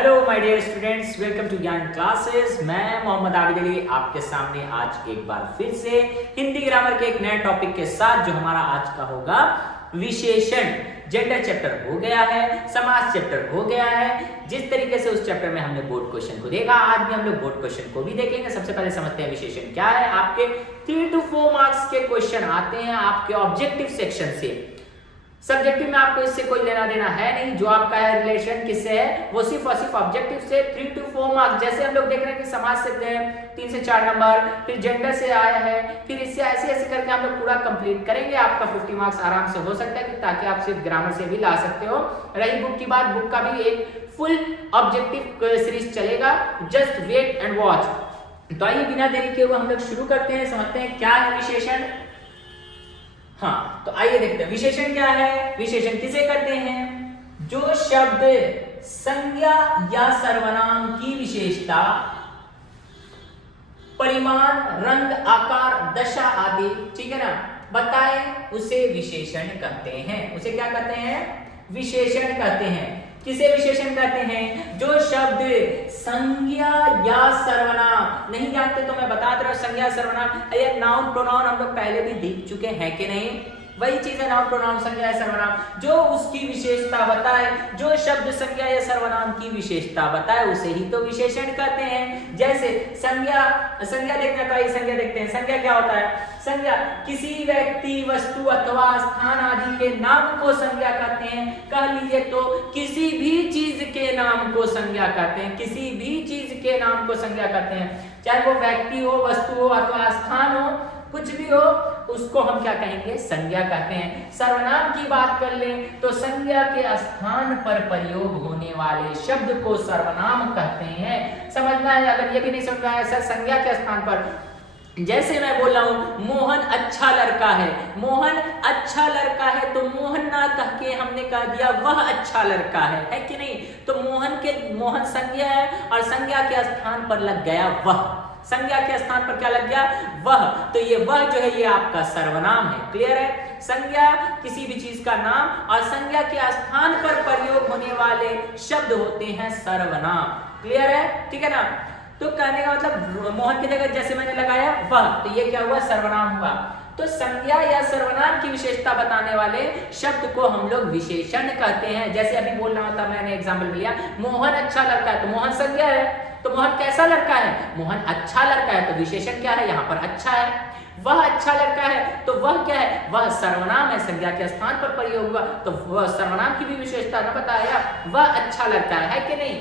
Hello my dear students, welcome to Gyan classes. मैं मोहम्मद आबिद अली आपके सामने आज एक बार फिर से हिंदी ग्रामर के एक नए टॉपिक के साथ, जो हमारा आज का होगा विशेषण। जेंडर चैप्टर हो गया है, समास चैप्टर हो गया है। जिस तरीके से उस चैप्टर में हमने बोर्ड क्वेश्चन को देखा, आज भी हम लोग बोर्ड क्वेश्चन को भी देखेंगे। सबसे पहले समझते हैं विशेषण क्या है। आपके 3 to 4 मार्क्स के क्वेश्चन आते हैं आपके ऑब्जेक्टिव सेक्शन से। सब्जेक्टिव में आपको इससे कोई लेना देना है नहीं। जो आपका है रिलेशन किससे है, वो सिर्फ और सिर्फ ऑब्जेक्टिव से 3 to 4 मार्क्स। जैसे हम लोग देख रहे हैं कि समाज से 3 से 4 नंबर, फिर जेंडर से आया है, फिर इससे ऐसे ऐसे करके हम लोग पूरा कंप्लीट करेंगे। आपका 50 मार्क्स आराम से हो सकता है, ताकि आप सिर्फ ग्रामर से भी ला सकते हो। रही बुक की बात, बुक का भी एक फुल ऑब्जेक्टिव सीरीज चलेगा। Just wait and watch. तो आइए बिना देरी के हुए हम लोग शुरू करते हैं, समझते हैं क्या है विशेषण। हाँ, तो आइए देखते हैं विशेषण क्या है। विशेषण किसे कहते हैं? जो शब्द संज्ञा या सर्वनाम की विशेषता, परिमाण, रंग, आकार, दशा आदि, ठीक है ना, बताए, उसे विशेषण कहते हैं। उसे क्या कहते हैं? विशेषण कहते हैं। किसे विशेषण कहते हैं? जो शब्द संज्ञा या सर्वनाम, नहीं जानते तो मैं बता दे रहा हूं, संज्ञा सर्वनाम ये नाउन प्रोनाउन हम लोग पहले भी देख चुके हैं कि नहीं। वही चीज है नाउन प्रोनाउन संज्ञा या सर्वनाम। जो उसकी विशेषता बताए, जो शब्द संज्ञा या सर्वनाम की विशेषता बताए, उसे ही तो विशेषण कहते हैं। जैसे संज्ञा देखना, तो आइए संज्ञा देखते हैं। संज्ञा क्या होता है? संज्ञा किसी व्यक्ति, वस्तु अथवा स्थान आदि के नाम को संज्ञा कहते हैं। कह लीजिए तो किसी भी चीज के नाम को संज्ञा कहते हैं। किसी भी चीज के नाम को संज्ञा कहते हैं, चाहे वो व्यक्ति हो, वस्तु हो अथवा स्थान हो, कुछ भी हो, उसको हम क्या कहेंगे? संज्ञा कहते हैं। सर्वनाम की बात कर लें तो संज्ञा के स्थान पर प्रयोग होने वाले शब्द को सर्वनाम कहते हैं। समझना है। अगर ये भी नहीं समझना है सर, संज्ञा के स्थान पर, जैसे मैं बोल रहा हूं मोहन अच्छा लड़का है, मोहन अच्छा लड़का है, तो मोहन ना कह के हमने कह दिया वह अच्छा लड़का है कि नहीं? तो मोहन संज्ञा है और संज्ञा के स्थान पर लग गया वह। संज्ञा के स्थान पर क्या लग गया? वह। तो ये वह जो है ये आपका सर्वनाम है। क्लियर है? संज्ञा किसी भी चीज का नाम और संज्ञा के स्थान पर प्रयोग होने वाले शब्द होते हैं सर्वनाम। क्लियर है? ठीक है ना? तो कहने का मतलब मोहन की जगह जैसे मैंने लगाया वह, तो ये क्या हुआ? सर्वनाम हुआ। तो संज्ञा या सर्वनाम की विशेषता बताने वाले शब्द को हम लोग विशेषण कहते हैं। जैसे अभी बोल रहा था, मैंने एग्जाम्पल लिया, मोहन अच्छा लड़का है, तो मोहन संज्ञा है। तो मोहन कैसा लड़का है? मोहन अच्छा लड़का है, तो विशेषण क्या है? यहाँ पर अच्छा है। वह अच्छा लड़का है, तो वह क्या है? वह सर्वनाम है, संज्ञा के स्थान पर प्रयोग हुआ, तो वह सर्वनाम की भी विशेषता न बताया, वह अच्छा लड़का है कि नहीं?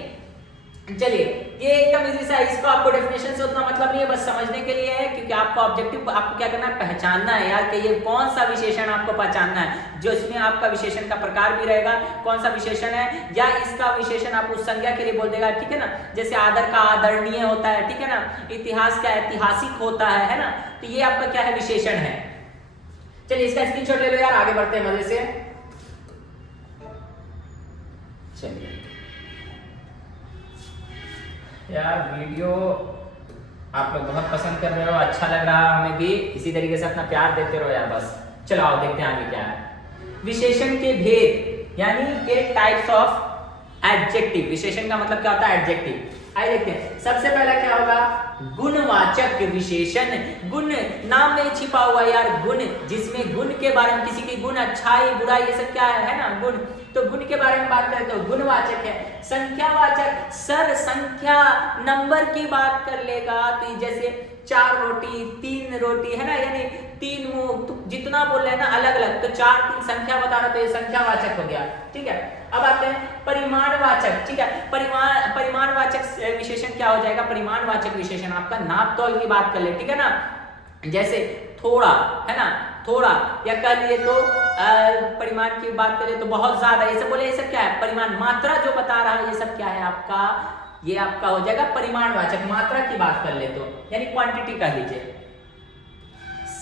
चलिए, ये एकदम इजी सा, इसको आपको डेफिनेशन से उतना मतलब नहीं है, बस समझने के लिए है, क्योंकि आपको ऑब्जेक्टिव आपको क्या करना है? पहचानना है यार कि ये कौन सा विशेषण आपको पहचानना है, जो इसमें आपका विशेषण का प्रकार भी रहेगा, कौन सा विशेषण है, या इसका विशेषण आप उस संज्ञा के लिए बोल देगा, ठीक है ना? जैसे आदर का आदरणीय होता है, ठीक है ना? इतिहास का ऐतिहासिक होता है ना? तो ये आपका क्या है? विशेषण है। चलिए इसका स्क्रीनशॉट ले लो यार, आगे बढ़ते हैं मजे से। चलिए यार, वीडियो आप लोग बहुत पसंद कर रहे हो, अच्छा लग रहा है हमें भी। इसी तरीके से अपना प्यार देते रहो यार बस। चलो आओ देखते हैं आगे क्या है। विशेषण के भेद यानी के टाइप्स ऑफ एडजेक्टिव। विशेषण का मतलब क्या होता है? एडजेक्टिव। आइए देखते हैं। सबसे पहला क्या होगा? गुणवाचक विशेषण। गुण नाम में छिपा हुआ यार, गुण, जिसमें गुण के बारे में, किसी की गुण, अच्छाई, बुराई, ये सब क्या है ना? गुण। तो गुण के बारे में बात करें तो गुणवाचक है। संख्यावाचक, सर संख्या नंबर की बात कर लेगा, तो जैसे 4 रोटी, 3 रोटी, है ना? यानी 3 मुंह, तो जितना बोल रहे हैं ना अलग अलग, तो 4 3 संख्या बता रहा, तो ये संख्यावाचक हो गया। ठीक है। अब आते हैं परिमाणवाचक। ठीक है। परिमाणवाचक विशेषण क्या हो जाएगा? परिमाणवाचक विशेषण आपका नाप तौल की बात कर ले, ठीक है ना? जैसे थोड़ा, है ना? थोड़ा, या कह लिए तो परिमाण की बात करें तो बहुत ज्यादा, ये सब बोले, ये सब क्या है? परिमाण, मात्रा जो बता रहा है, ये सब क्या है आपका? ये आपका हो जाएगा परिमाणवाचक। मात्रा की बात कर ले तो यानी क्वांटिटी कह लीजिए।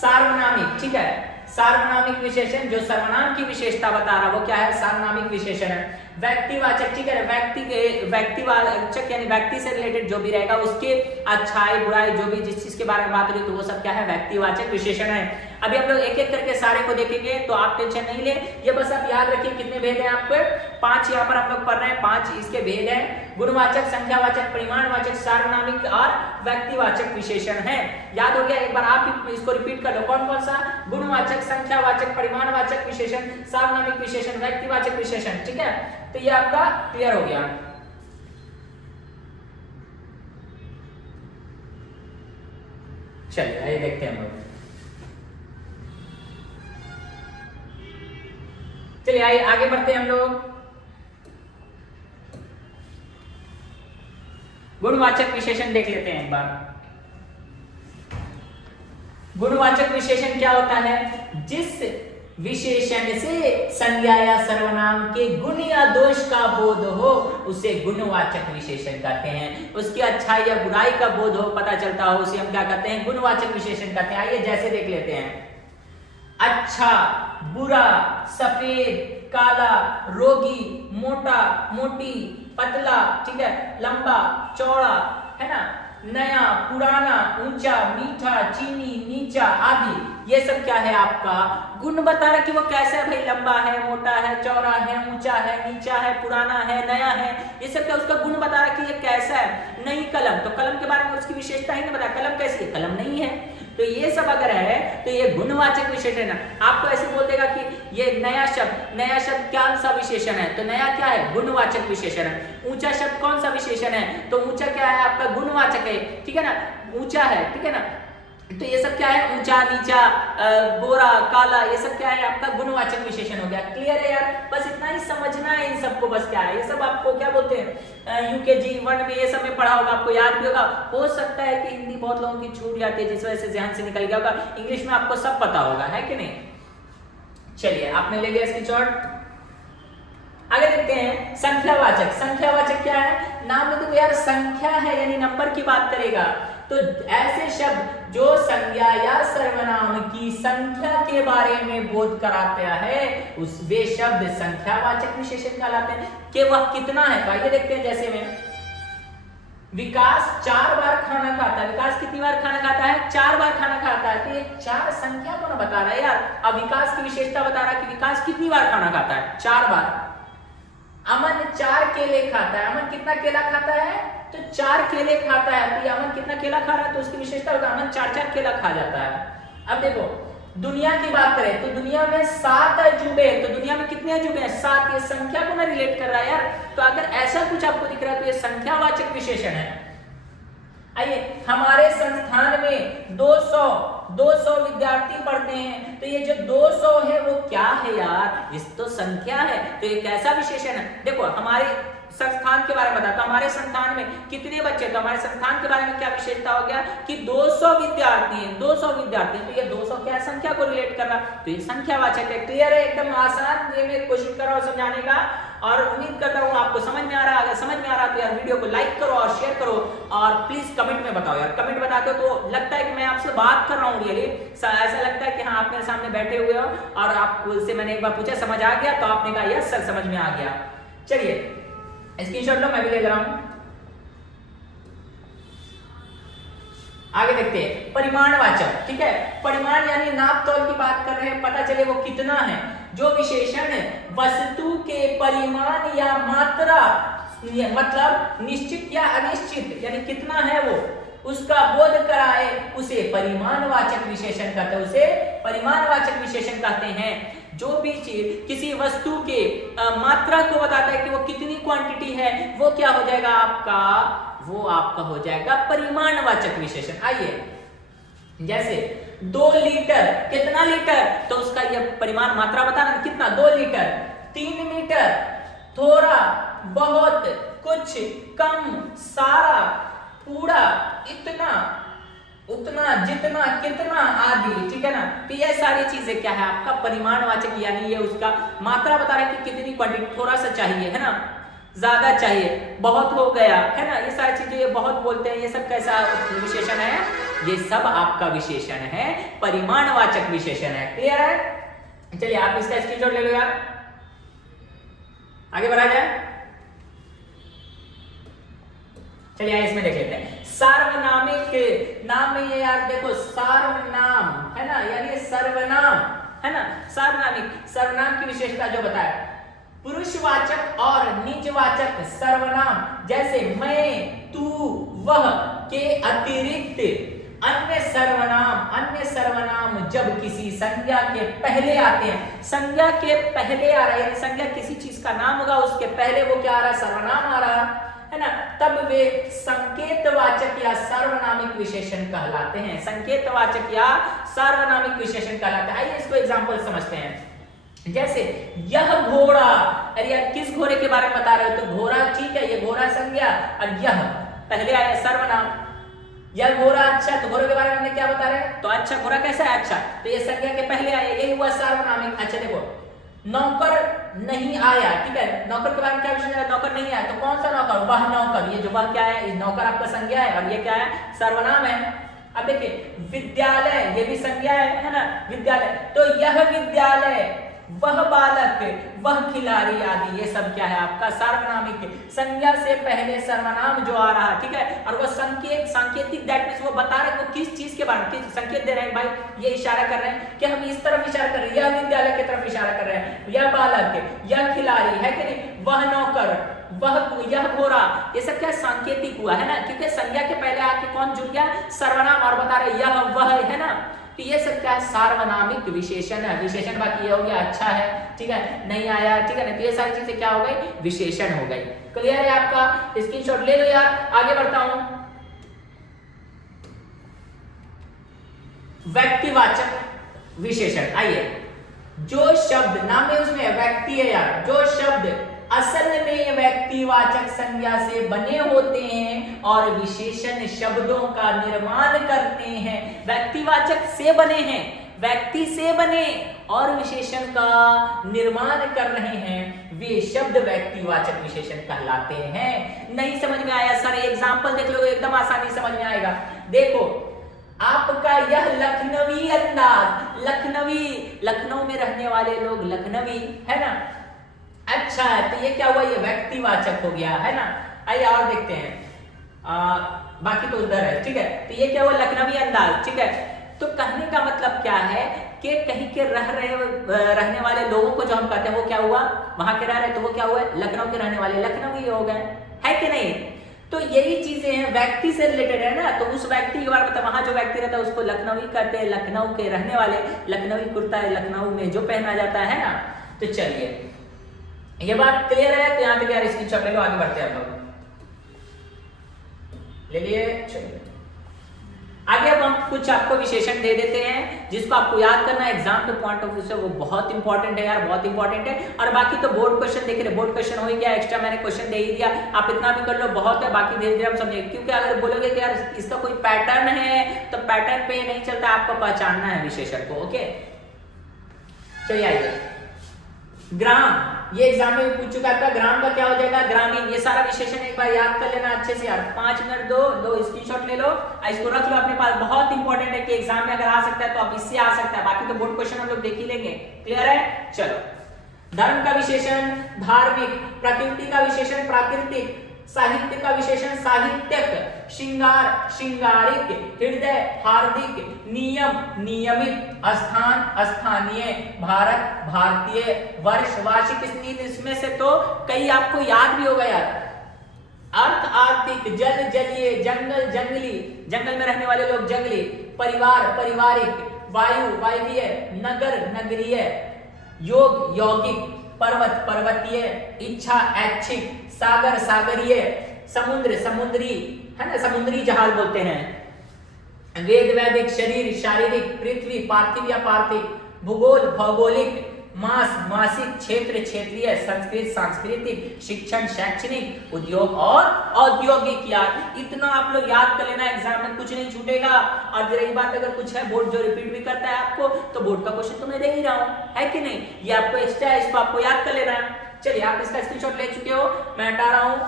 सार्वनामिक, ठीक है। सार्वनामिक विशेषण जो सर्वनाम की विशेषता बता रहा, वो क्या है? सार्वनामिक विशेषण है। व्यक्तिवाचक, ठीक है। व्यक्तिवाचक यानी व्यक्ति से रिलेटेड जो भी रहेगा, उसके अच्छाई बुराई जो भी जिस चीज के बारे में बात रही, तो वो सब क्या है? व्यक्तिवाचक विशेषण है। अभी हम लोग एक एक करके सारे को देखेंगे, तो आप टेंशन नहीं ले, ये बस आप याद रखिए कितने भेद हैं आपको? 5 यहाँ पर हम लोग पढ़ रहे हैं, 5 इसके भेद हैं। गुणवाचक, संख्यावाचक, परिमाणवाचक, सार्वनामिक और व्यक्तिवाचक विशेषण है। याद हो गया? एक बार आप इसको रिपीट कर लो। कौन कौन सा? गुणवाचक, संख्यावाचक, परिमाणवाचक विशेषण, सार्वनामिक विशेषण, व्यक्तिवाचक विशेषण। ठीक है, तो ये आपका क्लियर हो गया। चलिए आइए देखते हैं हम लोग। चलिए आइए आगे बढ़ते हैं हम लोग। गुणवाचक विशेषण देख लेते हैं एक बार। गुणवाचक विशेषण क्या होता है? जिस विशेषण से संज्ञा या सर्वनाम के गुण या दोष का बोध हो उसे गुणवाचक विशेषण कहते हैं। उसकी अच्छाई या बुराई का बोध हो, पता चलता हो, उसे हम क्या कहते हैं? गुणवाचक विशेषण कहते हैं। आइए जैसे देख लेते हैं। अच्छा, बुरा, सफेद, काला, रोगी, मोटा, मोटी, पतला, ठीक है, लंबा, चौड़ा, है ना, नया, पुराना, ऊंचा, मीठा, चीनी, नीचा आदि। ये सब क्या है? आपका गुण बता रहा कि वो कैसा है भाई। लंबा है, मोटा है, चौड़ा है, ऊंचा है, नीचा है, पुराना है, नया है। ये सब क्या उसका गुण बता रहा कि ये कैसा है। नई कलम, तो कलम के बारे में उसकी विशेषता ही नहीं बताया। कलम कैसी है? कलम नहीं है। तो ये सब अगर है तो ये गुणवाचक विशेषण है। आपको ऐसे बोल देगा कि ये नया शब्द, नया शब्द क्या सा विशेषण है? तो नया क्या है? गुणवाचक विशेषण है। ऊंचा शब्द कौन सा विशेषण है? तो ऊंचा क्या है? आपका गुणवाचक है। ठीक है ना, ऊंचा है। ठीक है ना, तो ये सब क्या है? ऊंचा, नीचा, गोरा, काला, ये सब क्या है? आपका गुणवाचक विशेषण हो गया। क्लियर है यार? बस इतना ही समझना है इन सबको। बस क्या है ये सब आपको क्या बोलते हैं? यूकेजी 1 में ये सब में पढ़ा होगा, आपको याद भी होगा। हो सकता है कि हिंदी बहुत लोगों की छूट जाती है जिस वजह से ध्यान से निकल गया होगा। इंग्लिश में आपको सब पता होगा, है कि नहीं? चलिए आपने ले लिया स्क्रीनशॉट। आगे देखते हैं संख्यावाचक। संख्यावाचक क्या है? नाम में देखो यार, संख्या है यानी नंबर की बात करेगा। तो ऐसे शब्द जो संज्ञा या सर्वनाम की संख्या के बारे में बोध कराता है उस वे शब्द संख्यावाचक विशेषण कहलाते हैं। कि वह कितना है? तो आइए देखते हैं। जैसे में विकास 4 बार खाना खाता है। विकास कितनी बार खाना खाता है? 4 बार खाना खाता है। तो ये 4 संख्या को ना बता रहा है यार। अब विकास की विशेषता बता रहा है कि विकास कितनी बार खाना खाता है? 4 बार। अमन 4 केले खाता है। अमन कितना केला खाता है? तो 4 केले खाता है। तो अमन कितना केला खा रहा है? तो उसकी विशेषता होगा अमन 4 केला खा जाता है। अब देखो दुनिया की बात करें तो दुनिया में 7 अजूबे। तो दुनिया में कितने अजूबे हैं? 7। ये संख्या को ना रिलेट कर रहा है यार। तो अगर ऐसा कुछ आपको दिख रहा है तो ये संख्यावाचक विशेषण है। आइए, हमारे संस्थान में 200 विद्यार्थी पढ़ते हैं। तो ये जो 200 है वो क्या है यार? इस तो संख्या है। तो ये कैसा विशेषण है? देखो हमारे संस्थान के बारे में बताता हूं। हमारे संस्थान में कितने बच्चे? तो हमारे संस्थान के बारे में क्या विशेषता हो गया कि 200 विद्यार्थी हैं। 200 विद्यार्थी। तो ये 200 क्या संख्या को रिलेट कर रहा? तो ये संख्यावाचक है। क्लियर है? एकदम आसान वे में कोशिश कर रहा हूं समझाने का और उम्मीद करता हूं आपको समझ में आ रहा है। अगर समझ में आ रहा तो यार वीडियो को लाइक करो और शेयर करो और प्लीज कमेंट में बताओ यार। कमेंट बताते हो तो लगता है कि मैं आपसे बात कर रहा हूं रियली। ऐसा लगता है कि हाँ आप मेरे सामने बैठे हुए हो और आपसे मैंने एक बार पूछा समझ आ गया तो आपने कहा यस सर समझ में आ गया। चलिए स्क्रीनशॉट लो, मैं भी ले रहा हूं। आगे देखते हैं परिमाणवाचक। ठीक है, परिमाण यानी नाप तौल की बात कर रहे हैं, पता चले वो कितना है। जो विशेषण वस्तु के परिमाण या मात्रा मतलब निश्चित या अनिश्चित यानी कितना है वो उसका बोध कराए उसे परिमाणवाचक विशेषण कहते हैं। उसे परिमाणवाचक विशेषण कहते हैं। जो भी चीज किसी वस्तु के मात्रा को बताता है कि वो कितनी क्वांटिटी है वो क्या हो जाएगा आपका? वो आपका हो जाएगा परिमाणवाचक विशेषण। आइए जैसे 2 लीटर, कितना लीटर? तो उसका ये परिमाण मात्रा बताना कितना? 2 लीटर। 3 मीटर, थोड़ा, बहुत, कुछ, कम, सारा, पूरा, इतना, उतना, जितना, कितना आदि। ठीक है ना, तो ये सारी चीजें क्या है आपका परिमाणवाचक यानी ये उसका मात्रा बता रहा है कि कितनी क्वांटिटी। थोड़ा सा चाहिए है ना, ज्यादा चाहिए, बहुत हो गया है ना, ये सारी चीजें ये बहुत बोलते हैं। ये सब कैसा विशेषण है? ये सब आपका विशेषण है, परिमाणवाचक विशेषण है। क्लियर है? चलिए आप इसका स्क्रीनशॉट ले लो यार, आगे बढ़ा जाए। चलिए इसमें देख लेते हैं सार्वनामिक। नाम में ये यार देखो सार्वनाम है ना, यानी सर्वनाम है ना। सार्वनामिक, सर्वनाम की विशेषता जो बताया पुरुषवाचक और निजवाचक सर्वनाम जैसे मैं, तू, वह के अतिरिक्त अन्य सर्वनाम जब किसी संज्ञा के पहले आते हैं, संज्ञा के पहले आ रहा है, यानी संज्ञा किसी चीज का नाम होगा उसके पहले वो क्या आ रहा है, सर्वनाम आ रहा है ना, तब वे संकेतवाचक या सार्वनामिक विशेषण कहलाते हैं। संकेतवाचक या सार्वनामिक विशेषण कहलाते हैं। आइए इसको एग्जांपल समझते हैं। जैसे यह घोड़ा, अरे यार किस घोड़े के बारे में बता रहे हो, तो घोड़ा ठीक है, ये घोड़ा संज्ञा और यह पहले आया सर्वनाम। यह घोड़ा अच्छा, तो घोड़े के बारे में हमने क्या बता रहे हैं, तो अच्छा घोड़ा कैसा है, अच्छा, तो ये संज्ञा के पहले आया, यही हुआ सार्वनामिक। अच्छा देखो नौकर नहीं आया, ठीक है, नौकर के बारे में क्या विशेषण है, नौकर नहीं आया, तो कौन सा नौकर, वह नौकर, ये जो वह क्या है, नौकर आपका संज्ञा है और ये क्या है, सर्वनाम है। अब देखिए विद्यालय, ये भी संज्ञा है ना, विद्यालय, तो यह विद्यालय, वह बालक, वह खिलाड़ी आदि, ये सब क्या है आपका सार्वनामिक, संज्ञा से पहले सर्वनाम जो आ रहा है, ठीक है, और वो सांकेतिक दैट मींस वो बता रहे हैं वो किस चीज के बारे में, किस संकेत दे रहे हैं, भाई ये इशारा कर रहे हैं कि हम इस तरफ इशारा कर रहे हैं, यह विद्यालय की तरफ इशारा कर रहे हैं, यह बालक, यह खिलाड़ी है कि नहीं, वह नौकर, वह, यह घोड़ा, ये सब क्या सांकेतिक हुआ है ना, क्योंकि संज्ञा के पहले आके कौन जुड़ गया, सर्वनाम, और बता रहे यह वह है ना, तो ये सब क्या है, सार्वनामिक विशेषण है। विशेषण बाकी ये हो गया अच्छा है, ठीक है, नहीं आया, ठीक है ना, तो ये सारी चीजें क्या हो गई, विशेषण हो गई। क्लियर है आपका, स्क्रीनशॉट ले लो यार, आगे बढ़ता हूं। व्यक्तिवाचक विशेषण, आइए, जो शब्द नाम में उसमें व्यक्ति है यार, जो शब्द असल में व्यक्तिवाचक संज्ञा से बने होते हैं और विशेषण शब्दों का निर्माण करते हैं, व्यक्तिवाचक से बने हैं, व्यक्ति से बने और विशेषण का निर्माण कर रहे हैं, वे शब्द व्यक्तिवाचक विशेषण कहलाते हैं। नहीं समझ में आया सर, एग्जांपल देख लो, एकदम आसानी समझ में आएगा। देखो आपका यह लखनवी अंदाज, लखनवी, लखनऊ में रहने वाले लोग लखनवी है ना, अच्छा है, तो ये क्या हुआ, ये व्यक्तिवाचक हो गया है ना। आइए और देखते हैं, बाकी तो उधर है, ठीक है, तो ये क्या हुआ, लखनवी अंदाज, ठीक है, तो कहने का मतलब क्या है कि कहीं के रहने वाले लोगों को जो हम कहते हैं वो क्या हुआ, वहां के रह रहे, तो वो क्या हुआ, लखनऊ के रहने वाले लखनवी हो गए, है कि नहीं। तो यही चीजें हैं, व्यक्ति से रिलेटेड है ना, तो उस व्यक्ति के बारे में, वहां जो व्यक्ति रहता है उसको लखनवी कहते हैं, लखनऊ के रहने वाले, लखनवी कुर्ता लखनऊ में जो पहना जाता है ना। तो चलिए ये बात क्लियर है, तो यहां तक यार स्क्रीनशॉट ले लो, आगे बढ़ते हैं हम लोग, ले लिए। चलिए आगे अब हम कुछ आपको विशेषण दे देते हैं जिसको आपको याद करना है, एग्जाम के पॉइंट ऑफ व्यू से वो बहुत इंपॉर्टेंट है यार, बहुत इंपॉर्टेंट है। और बाकी तो बोर्ड क्वेश्चन देख रहे, बोर्ड क्वेश्चन हो गया, एक्स्ट्रा मैंने क्वेश्चन दे ही दिया, आप इतना भी कर लो बहुत है, बाकी धीरे धीरे हम समझेंगे, क्योंकि अगर बोलोगे कि यार इसका कोई पैटर्न है तो पैटर्न पे नहीं चलता, आपको पहचानना है विशेषण को। ओके चलिए आइए, ग्राम, ये एग्जाम में पूछ चुका था, ग्राम का क्या हो जाएगा, ग्रामीण, ये सारा विशेषण एक बार याद कर लेना अच्छे से यार, 5 मिनट दो स्क्रीनशॉट ले लो, इसको रख लो अपने पास, बहुत इंपॉर्टेंट है कि एग्जाम में अगर आ सकता है तो अब इससे आ सकता है, बाकी तो बोर्ड क्वेश्चन हम लोग देख ही लेंगे। क्लियर है, चलो। धर्म का विशेषण धार्मिक, प्रकृति का विशेषण प्राकृतिक, साहित्य का विशेषण साहित्यक, श्रृंगार श्रृंगारिक, हृदय हार्दिक, नियम नियमित, स्थान स्थानीय, भारत भारतीय, वर्ष वार्षिक, इसमें से तो कई आपको याद भी होगा यार। अर्थ आर्थिक, जल जलीय, जंगल जंगली, जंगल में रहने वाले लोग जंगली, परिवार पारिवारिक, वायु वायवीय, नगर नगरीय, योग यौगिक, पर्वत पर्वतीय, इच्छा ऐच्छिक, सागर सागरीय, समुद्र समुद्री, है ना, समुद्री जहाज बोलते हैं, वेद वैदिक, शरीर शारीरिक, पृथ्वी पार्थिव या पार्थिव, भूगोल भौगोलिक, मास मासिक, क्षेत्र क्षेत्रीय, संस्कृत सांस्कृतिक, शिक्षण शैक्षणिक, उद्योग और औद्योगिक। यार इतना आप लोग याद कर लेना, एग्जाम में कुछ नहीं छूटेगा। और रही बात अगर कुछ है बोर्ड जो रिपीट भी करता है आपको, तो बोर्ड का क्वेश्चन तो मैं दे ही रहा हूं, है कि नहीं, ये आपको एक्स्ट्रा है, इसको आपको याद कर लेना है। चलिए आप इसका स्क्रीनशॉट ले चुके हो, मैं हटा रहा हूं।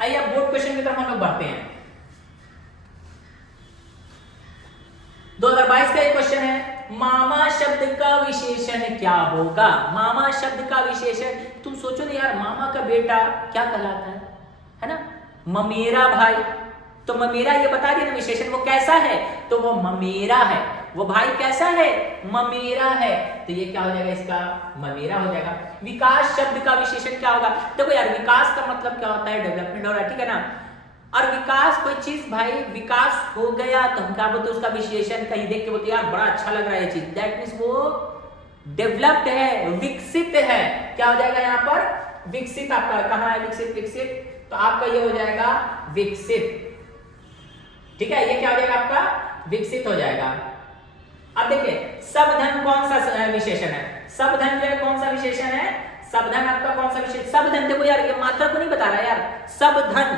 आइए अब बोर्ड क्वेश्चन की तरफ हम लोग बढ़ते हैं। 2022 का एक क्वेश्चन है, मामा शब्द का विशेषण क्या होगा। मामा शब्द का विशेषण, तुम सोचो ना यार, मामा का बेटा क्या कहलाता है ना, ममेरा भाई, तो ममेरा ये बता दिया ना विशेषण वो कैसा है, तो वो ममेरा है। वो भाई कैसा है, ममेरा है। तो ये क्या हो जाएगा, इसका ममेरा हो जाएगा। विकास शब्द का विशेषण क्या होगा, देखो यार विकास का मतलब क्या होता है, डेवलपमेंट हो रहा है, ठीक है ना। और विकास कोई चीज भाई विकास हो गया तो हम क्या बोलते हैं उसका विशेषण, कहीं देख के बोलते यार बड़ा अच्छा लग रहा है ये चीज, दैट मींस वो डेवलप्ड है, विकसित है। क्या हो जाएगा यहाँ पर, विकसित। आपका कहाँ है विकसित, विकसित, तो आपका ये हो जाएगा विकसित, ठीक है। ये क्या हो जाएगा आपका, विकसित हो जाएगा। अब देखिए सबधन कौन सा विशेषण है, सबधन जो है कौन सा विशेषण है, सबधन आपका कौन सा विशेषण, सबधन देखो यार ये मात्रा को नहीं बता रहा यार, सबधन,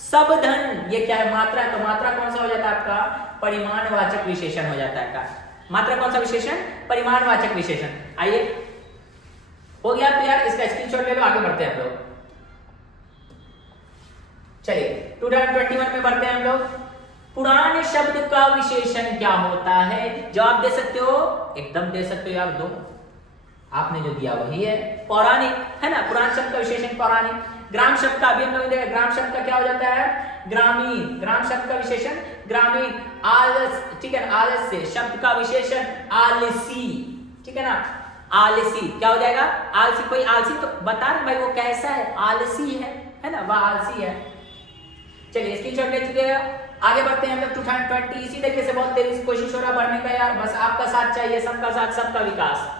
सबधन ये क्या है, मात्रा है। तो मात्रा कौन सा हो जाता है आपका, परिमाणवाचक विशेषण हो जाता है का। मात्रा कौन सा विशेषण, परिमाणवाचक विशेषण। आइए हो गया तो यार इसका स्क्रीनशॉट ले लो, आगे बढ़ते हैं हम लोग। चलिए 2021 में बढ़ते हैं हम लोग। पुराने शब्द का विशेषण क्या होता है, जवाब दे सकते हो, एकदम दे सकते हो यार, दो आपने जो दिया वही है, पौराणिक है ना। पुराने शब्द का विशेषण पौराणिक। ग्राम शब्द का अभी हम लोग देखा, ग्राम शब्द का क्या हो जाता है, ग्रामीण। ग्राम शब्द का विशेषण ग्रामीण। आलस, ठीक है, आलस्य शब्द का विशेषण आलसी, ठीक है ना, आलसी क्या हो जाएगा, आलसी। कोई आलसी तो बता रहे भाई वो कैसा है, आलसी है ना, वह आलसी है। चलिए स्क्रीनशॉट ले चुके हैं, आगे बढ़ते हैं हम लोग 2020। इसी तरीके से बहुत तेजी से कोशिश हो रहा है बढ़ने का यार, बस आपका साथ चाहिए, सबका साथ सबका विकास।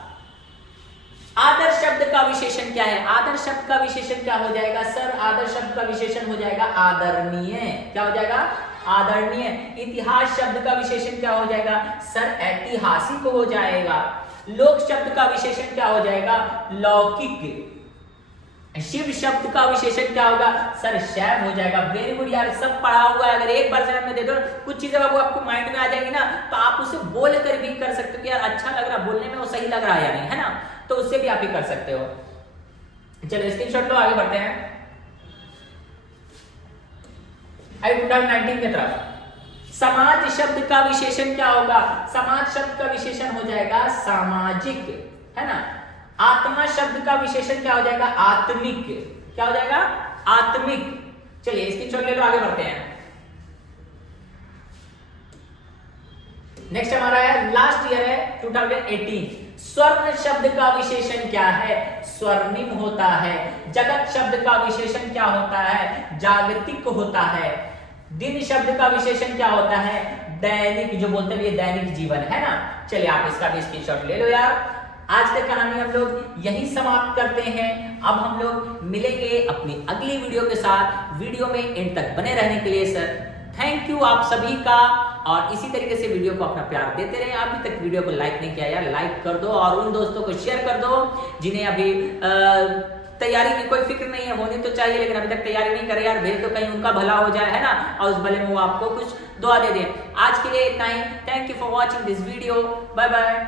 आदर्श शब्द का विशेषण क्या है, आदर्श शब्द का विशेषण क्या हो जाएगा सर, आदर्श शब्द का विशेषण हो जाएगा आदरणीय। क्या हो जाएगा, आदरणीय। इतिहास शब्द का विशेषण क्या हो जाएगा सर, ऐतिहासिक हो जाएगा। लोक शब्द का विशेषण क्या हो जाएगा, लौकिक। शिव शब्द का विशेषण क्या होगा सर, शैव हो जाएगा। वेरी गुड यार, सब पढ़ा हुआ है। अगर एक बार जरा में दे दो, कुछ चीजें वो आपको माइंड में आ जाएंगी ना, तो आप उसे बोल कर भी कर सकते हो कि यार अच्छा लग रहा, बोलने में वो सही लग रहा है या नहीं, है ना, तो उससे भी आप ही कर सकते हो। चलो स्क्रीनशॉट लो, आगे बढ़ते हैं 2019 की तरफ। समाज शब्द का विशेषण क्या होगा, समाज शब्द का विशेषण हो जाएगा सामाजिक, है ना। आत्मा शब्द का विशेषण क्या हो जाएगा, आत्मिक। क्या हो जाएगा, आत्मिक। चलिए स्क्रीनशॉट ले लो, आगे बढ़ते हैं। नेक्स्ट हमारा है, लास्ट ईयर है 2018। स्वर्ण शब्द का विशेषण क्या है, स्वर्णिम होता है। जगत शब्द का विशेषण क्या होता है, जागतिक होता है। दिन शब्द का विशेषण क्या होता है, दैनिक, जो बोलते हैं ये दैनिक जीवन है ना। चलिए आप इसका भी स्क्रीनशॉट ले लो यार। आज तक कहानी हम लोग यही समाप्त करते हैं। अब हम लोग मिलेंगे अपनी अगली वीडियो के साथ। वीडियो में एंड तक बने रहने के लिए सर थैंक यू आप सभी का, और इसी तरीके से वीडियो को अपना प्यार देते रहे। अभी तक वीडियो को लाइक नहीं किया यार, लाइक कर दो और उन दोस्तों को शेयर कर दो जिन्हें अभी तैयारी की कोई फिक्र नहीं है, होनी तो चाहिए लेकिन अभी तक तैयारी नहीं करे यार, भेज तो कहीं उनका भला हो जाए, है ना, और उस भले में वो आपको कुछ दुआ दे दे। आज के लिए इतना ही। Thank you for watching this video, bye bye.